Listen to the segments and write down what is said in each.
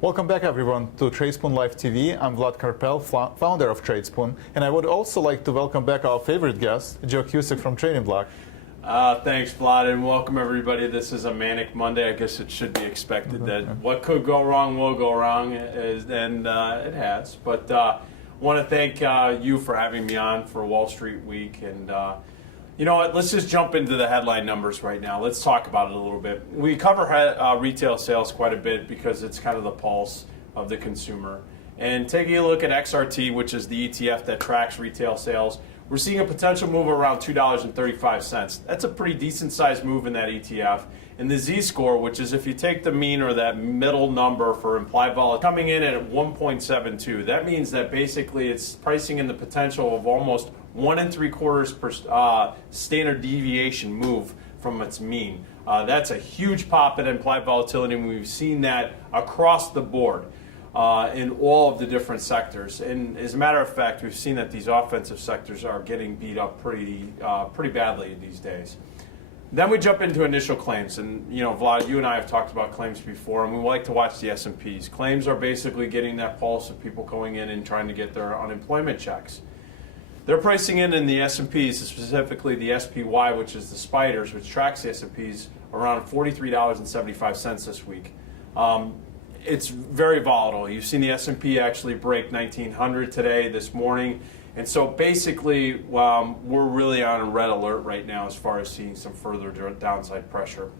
Welcome back, everyone, to Tradespoon Live TV. I'm Vlad Karpel, founder of Tradespoon, and I would also like to welcome back our favorite guest, Joe Cusick from Trading Block. Thanks, Vlad, and welcome everybody. This is a manic Monday. I guess it should be expected that what could go wrong will go wrong, and it has. But want to thank you for having me on for Wall Street Week. And you know what? Let's just jump into the headline numbers right now. Let's talk about it a little bit. We cover retail sales quite a bit because it's kind of the pulse of the consumer. And taking a look at XRT, which is the ETF that tracks retail sales, we're seeing a potential move around $2.35. That's a pretty decent sized move in that ETF. And the Z-score, which is if you take the mean or that middle number for implied volatility, coming in at 1.72. That means that basically it's pricing in the potential of almost 1 3/4 standard deviation move from its mean. That's a huge pop in implied volatility, and we've seen that across the board. In all of the different sectors. And as a matter of fact, we've seen that these offensive sectors are getting beat up pretty badly these days. Then we jump into initial claims. And, you know, Vlad, you and I have talked about claims before, and we like to watch the S&Ps. Claims are basically getting that pulse of people going in and trying to get their unemployment checks. They're pricing in the S&Ps, specifically the SPY, which is the spiders, which tracks the S&Ps, around $43.75 this week. It's very volatile. You've seen the S&P actually break 1900 today, this morning. And so basically, we're really on a red alert right now as far as seeing some further downside pressure.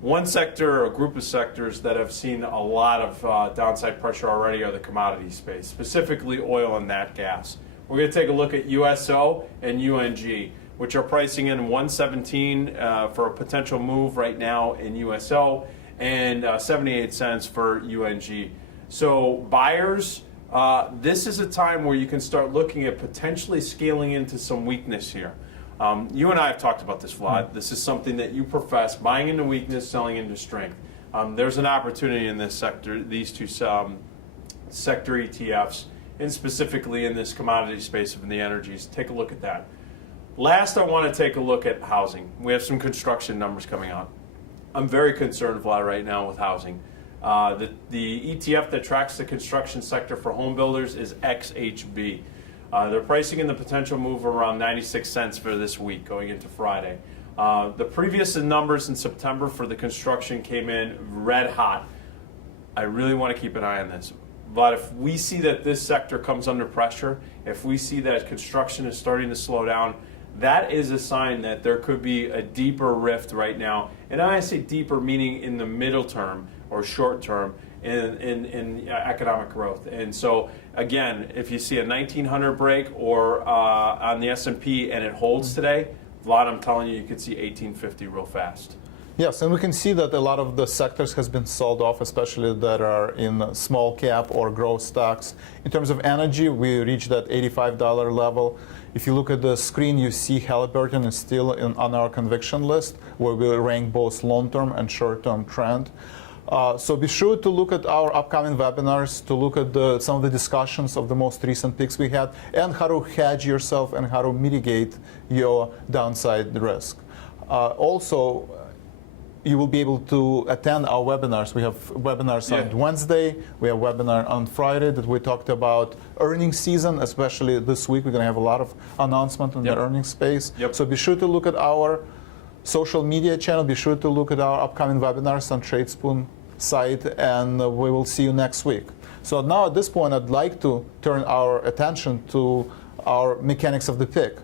One sector or group of sectors that have seen a lot of downside pressure already are the commodity space, specifically oil and nat gas. We're going to take a look at USO and UNG, which are pricing in 117 for a potential move right now in USO. And 78 cents for UNG. So buyers, this is a time where you can start looking at potentially scaling into some weakness here. You and I have talked about this, Vlad. This is something that you profess, buying into weakness, selling into strength. There's an opportunity in this sector, these two sector ETFs, and specifically in this commodity space of the energies. Take a look at that. Last, I want to take a look at housing. We have some construction numbers coming out. I'm very concerned, Vlad, right now with housing. The ETF that tracks the construction sector for home builders is XHB. They're pricing in the potential move around 96 cents for this week going into Friday. The previous numbers in September for the construction came in red hot. I really want to keep an eye on this. But if we see that this sector comes under pressure, if we see that construction is starting to slow down, that is a sign that there could be a deeper rift right now. And I say deeper, meaning in the middle term or short term in economic growth. And so, again, if you see a 1900 break or on the S&P and it holds today, Vlad, I'm telling you, you could see 1850 real fast. Yes, and we can see that a lot of the sectors has been sold off, especially that are in small cap or growth stocks. In terms of energy, we reached that $85 level. If you look at the screen, you see Halliburton is still on our conviction list, where we rank both long-term and short-term trend. So be sure to look at our upcoming webinars, to look at some of the discussions of the most recent picks we had, and how to hedge yourself and how to mitigate your downside risk. Also, you will be able to attend our webinars. We have webinars on Wednesday. We have a webinar on Friday that we talked about earnings season, especially this week. We're going to have a lot of announcements in the earnings space. So be sure to look at our social media channel. Be sure to look at our upcoming webinars on Tradespoon site, and we will see you next week. So now at this point, I'd like to turn our attention to our mechanics of the pick,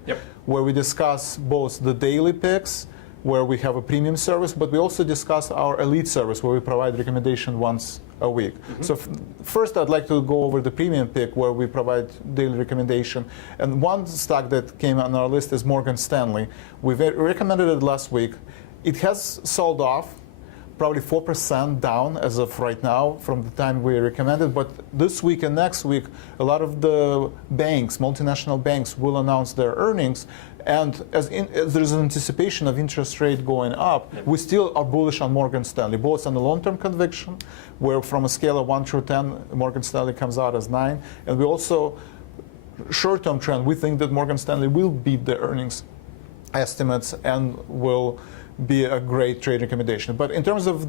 where we discuss both the daily picks, where we have a premium service, but we also discuss our elite service, where we provide recommendation once a week. So first, I'd like to go over the premium pick, where we provide daily recommendation. And one stock that came on our list is Morgan Stanley. We recommended it last week. It has sold off, probably 4% down as of right now from the time we recommended. But this week and next week, a lot of the banks, multinational banks, will announce their earnings. And as there's an anticipation of interest rate going up, we still are bullish on Morgan Stanley, both on the long-term conviction, where from a scale of 1 through 10, Morgan Stanley comes out as 9. And we also, short-term trend, we think that Morgan Stanley will beat the earnings estimates and will be a great trade recommendation. But in terms of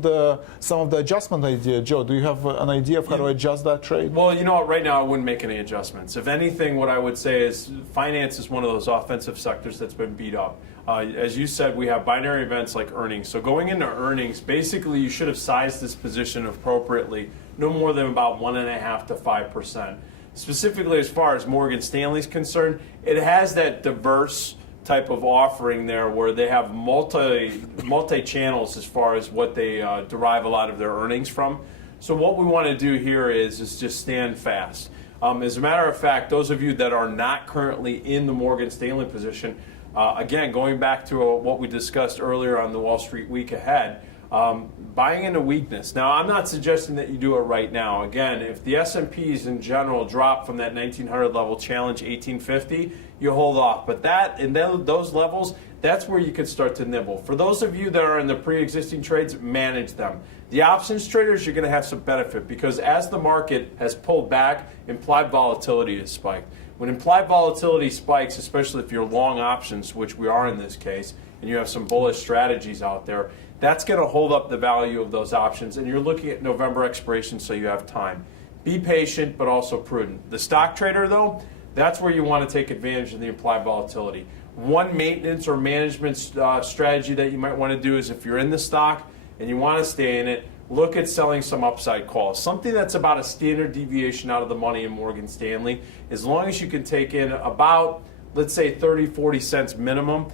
some of the adjustment idea, Joe, do you have an idea of how to adjust that trade? Well, you know what, right now I wouldn't make any adjustments. If anything, what I would say is finance is one of those offensive sectors that's been beat up. As you said, we have binary events like earnings. So going into earnings, basically you should have sized this position appropriately, no more than about 1.5% to 5%. Specifically as far as Morgan Stanley's concerned, it has that diverse type of offering there where they have multi channels as far as what they derive a lot of their earnings from. So what we want to do here is just stand fast. As a matter of fact, those of you that are not currently in the Morgan Stanley position, again, going back to what we discussed earlier on the Wall Street Week Ahead, buying into weakness. Now, I'm not suggesting that you do it right now. Again, if the S&Ps in general drop from that 1900 level challenge 1850, you hold off. But that in those levels, that's where you could start to nibble. For those of you that are in the pre-existing trades, manage them. The options traders, you're going to have some benefit because as the market has pulled back, implied volatility has spiked. When implied volatility spikes, especially if you're long options, which we are in this case, and you have some bullish strategies out there, that's going to hold up the value of those options. And you're looking at November expiration, so you have time. Be patient, but also prudent. The stock trader, though, that's where you want to take advantage of the implied volatility. One maintenance or management strategy that you might want to do is if you're in the stock and you want to stay in it, look at selling some upside calls. Something that's about a standard deviation out of the money in Morgan Stanley. As long as you can take in about, let's say, 30, 40 cents minimum,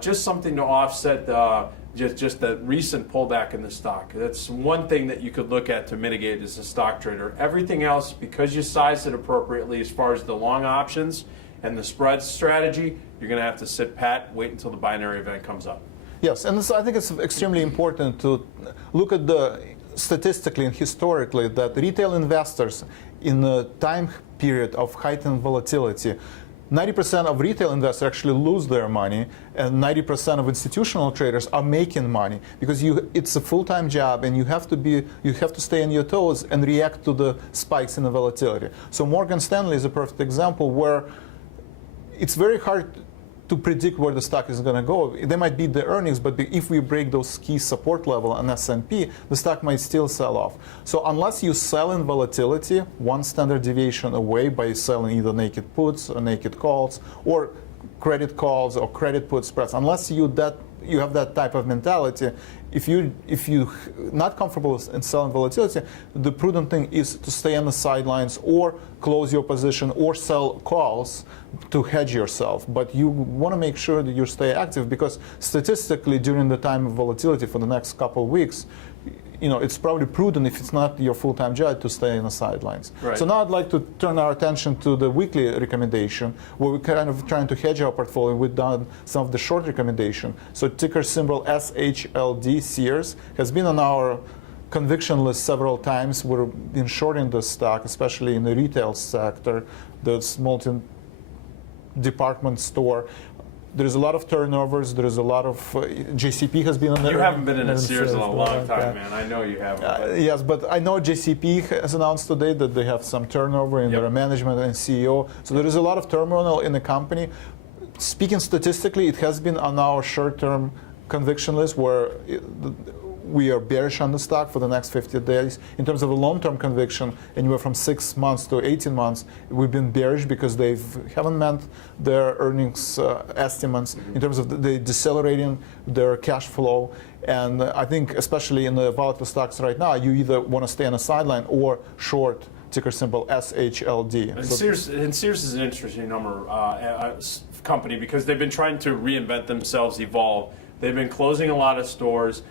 just something to offset just the recent pullback in the stock. That's one thing that you could look at to mitigate as a stock trader. Everything else, because you sized it appropriately as far as the long options and the spread strategy, you're going to have to sit pat, wait until the binary event comes up. Yes, and I think it's extremely important to look at statistically and historically that retail investors in a time period of heightened volatility, 90% of retail investors actually lose their money, and 90% of institutional traders are making money because it's a full-time job, and you have to stay on your toes and react to the spikes in the volatility. So Morgan Stanley is a perfect example where it's very hard to predict where the stock is going to go. They might beat the earnings, but if we break those key support level on S&P, the stock might still sell off. So unless you sell in volatility, one standard deviation away by selling either naked puts or naked calls or credit calls or credit put spreads, unless you have that type of mentality, if you're not comfortable in selling volatility, the prudent thing is to stay on the sidelines or close your position or sell calls to hedge yourself. But you want to make sure that you stay active because statistically during the time of volatility for the next couple of weeks, it's probably prudent if it's not your full-time job to stay on the sidelines. Right. So now I'd like to turn our attention to the weekly recommendation where we're kind of trying to hedge our portfolio. We've done some of the short recommendation. So ticker symbol SHLD, Sears, has been on our conviction list several times. We've been shorting the stock, especially in the retail sector, the multi-department store. There's a lot of turnovers. There's a lot of JCP has been on there. You haven't been in a Sears in a long time, man. I know you haven't. Yes, but I know JCP has announced today that they have some turnover in their management and CEO. So there is a lot of turmoil in the company. Speaking statistically, it has been on our short-term conviction list where we are bearish on the stock for the next 50 days. In terms of a long-term conviction, anywhere from 6 months to 18 months, we've been bearish because they haven't met their earnings estimates in terms of they decelerating their cash flow. And I think especially in the volatile stocks right now, you either want to stay on the sideline or short ticker symbol SHLD. And Sears is an interesting company because they've been trying to reinvent themselves, evolve. They've been closing a lot of stores.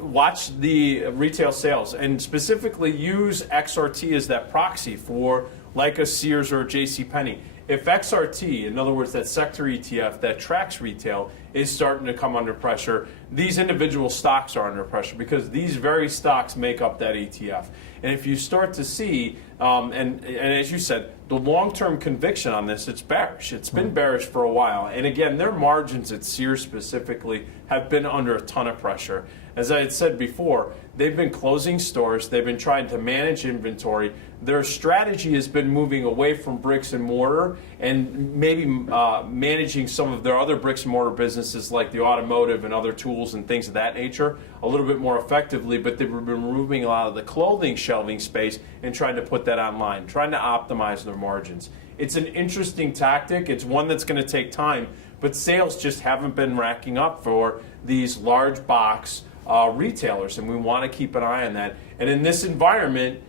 Watch the retail sales and specifically use XRT as that proxy for like a Sears or a JCPenney. if XRT, in other words, that sector ETF that tracks retail, is starting to come under pressure, these individual stocks are under pressure because these very stocks make up that ETF. And if you start to see, and as you said, the long-term conviction on this, it's bearish. It's been bearish for a while. And again, their margins at Sears specifically have been under a ton of pressure. As I had said before, they've been closing stores. They've been trying to manage inventory. Their strategy has been moving away from bricks and mortar and maybe managing some of their other bricks and mortar businesses like the automotive and other tools and things of that nature a little bit more effectively, but they've been removing a lot of the clothing shelving space and trying to put that online, trying to optimize their margins. It's an interesting tactic. It's one that's going to take time, but sales just haven't been racking up for these large box retailers, and we want to keep an eye on that. And in this environment,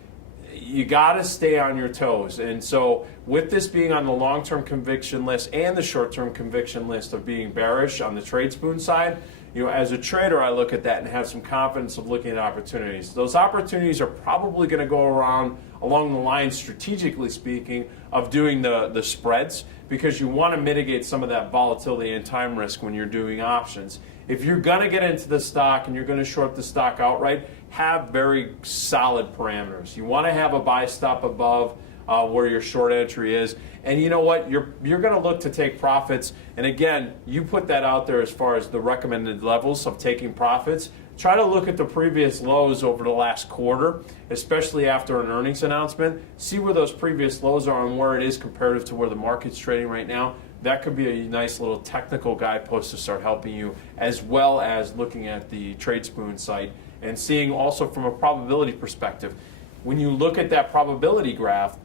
you got to stay on your toes. And so with this being on the long-term conviction list and the short-term conviction list of being bearish on the Tradespoon side, as a trader, I look at that and have some confidence of looking at opportunities. Those opportunities are probably going to go around along the lines, strategically speaking, of doing the spreads, because you want to mitigate some of that volatility and time risk when you're doing options. If you're going to get into the stock and you're going to short the stock outright, have very solid parameters. You want to have a buy stop above where your short entry is. And you know what? You're going to look to take profits. And again, you put that out there as far as the recommended levels of taking profits. Try to look at the previous lows over the last quarter, especially after an earnings announcement. See where those previous lows are and where it is comparative to where the market's trading right now. That could be a nice little technical guidepost to start helping you, as well as looking at the Tradespoon site and seeing also from a probability perspective. When you look at that probability graph,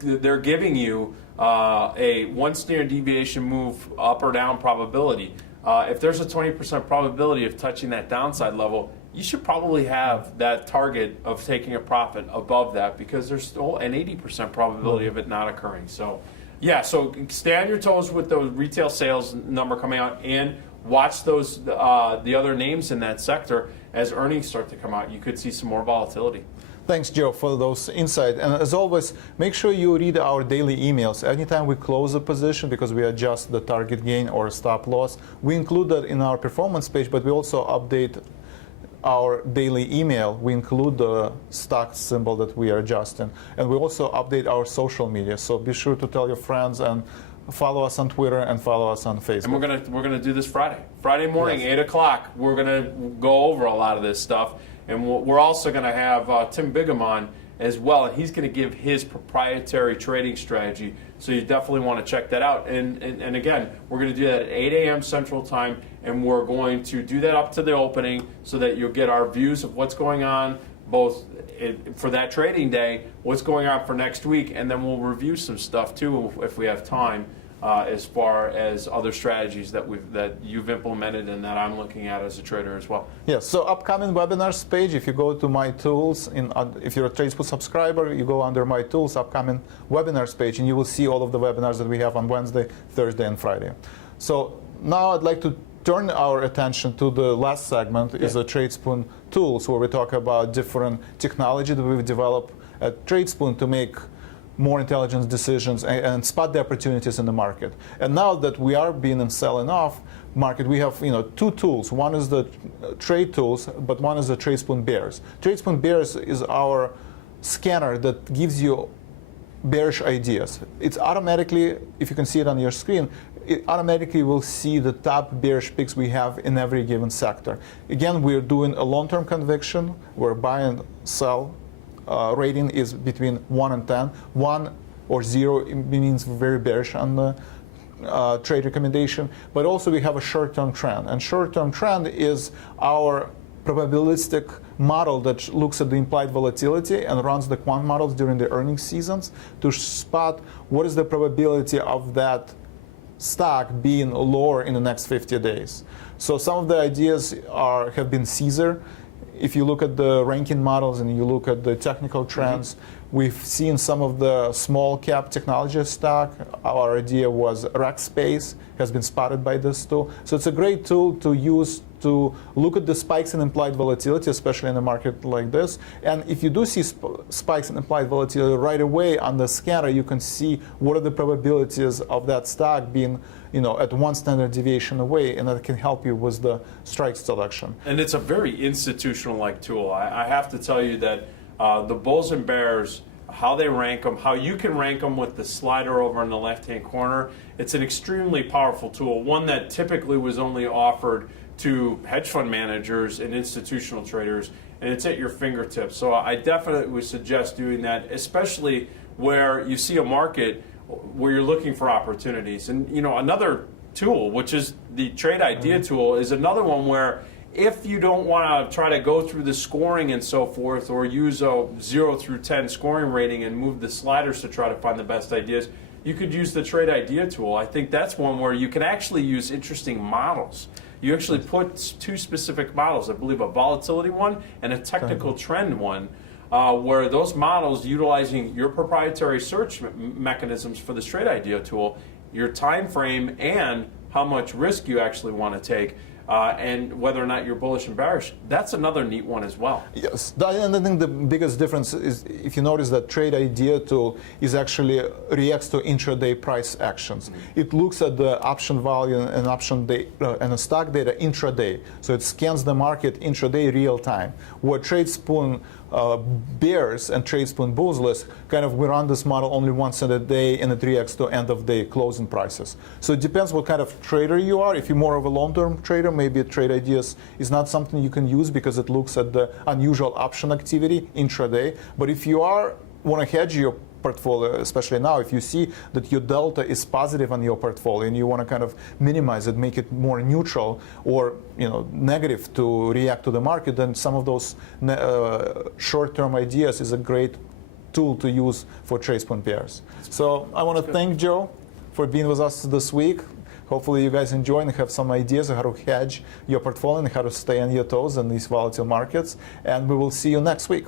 they're giving you a one standard deviation move up or down probability. If there's a 20% probability of touching that downside level, you should probably have that target of taking a profit above that, because there's still an 80% probability of it not occurring. So, yeah, so stay on your toes with the retail sales number coming out, and watch those the other names in that sector as earnings start to come out. You could see some more volatility. Thanks, Joe, for those insights. And as always, make sure you read our daily emails. Anytime we close a position, because we adjust the target gain or stop loss, we include that in our performance page, but we also update our daily email. We include the stock symbol that we are adjusting. And we also update our social media. So be sure to tell your friends and follow us on Twitter and follow us on Facebook. And we're gonna do this Friday morning, Yes. 8 o'clock. We're gonna go over a lot of this stuff, and we're also gonna have Tim Bigham on as well, and he's gonna give his proprietary trading strategy. So you definitely want to check that out. And again, we're gonna do that at 8 a.m. Central Time, and we're going to do that up to the opening so that you'll get our views of what's going on, both for that trading day, what's going on for next week, and then we'll review some stuff too if we have time. As far as other strategies that you've implemented and that I'm looking at as a trader as well. Yes, so upcoming webinars page, if you go to My Tools, if you're a Tradespoon subscriber, you go under My Tools, upcoming webinars page, and you will see all of the webinars that we have on Wednesday, Thursday, and Friday. So now I'd like to turn our attention to the last segment, is the Tradespoon Tools, where we talk about different technology that we've developed at Tradespoon to make more intelligent decisions and spot the opportunities in the market. And now that we are being in selling off market, we have two tools. One is the trade tools, but one is the Tradespoon Bears. Tradespoon Bears is our scanner that gives you bearish ideas. It's automatically, if you can see it on your screen, it automatically will see the top bearish picks we have in every given sector. Again, we're doing a long-term conviction. We're buy and sell. Rating is between 1 and 10. 1 or 0 means very bearish on the trade recommendation. But also we have a short-term trend. And short-term trend is our probabilistic model that looks at the implied volatility and runs the quant models during the earnings seasons to spot what is the probability of that stock being lower in the next 50 days. So some of the ideas have been Caesar. If you look at the ranking models and you look at the technical trends, We've seen some of the small cap technology stock. Our idea was Rackspace has been spotted by this tool. So it's a great tool to use to look at the spikes in implied volatility, especially in a market like this. And if you do see spikes in implied volatility right away on the scanner, you can see what are the probabilities of that stock being at one standard deviation away, and that can help you with the strike selection. And it's a very institutional-like tool. I have to tell you that the bulls and bears, how they rank them, how you can rank them with the slider over in the left-hand corner, it's an extremely powerful tool, one that typically was only offered to hedge fund managers and institutional traders, and it's at your fingertips. So I definitely would suggest doing that, especially where you see a market where you're looking for opportunities. And another tool, which is the trade idea tool, is another one where if you don't want to try to go through the scoring and so forth, or use a 0 through 10 scoring rating and move the sliders to try to find the best ideas, you could use the trade idea tool. I think that's one where you can actually use interesting models. You actually put two specific models, I believe a volatility one and a technical trend one, where those models, utilizing your proprietary search mechanisms for this trade idea tool, your time frame, and how much risk you actually want to take, and whether or not you're bullish and bearish, that's another neat one as well. Yes, and I think the biggest difference is if you notice that trade idea tool is actually reacts to intraday price actions. It looks at the option value and option day and the stock data intraday, so it scans the market intraday real time. What Tradespoon bears and Tradespoon bulls list, kind of we run this model only once in a day, and it reacts to end of day closing prices. So it depends what kind of trader you are. If you're more of a long-term trader, maybe trade ideas is not something you can use because it looks at the unusual option activity intraday. But if you want to hedge your portfolio, especially now, if you see that your delta is positive on your portfolio and you want to kind of minimize it, make it more neutral or negative to react to the market, then some of those short-term ideas is a great tool to use for Tradespoon pairs. So I want to thank Joe for being with us this week. Hopefully you guys enjoy and have some ideas of how to hedge your portfolio and how to stay on your toes in these volatile markets. And we will see you next week.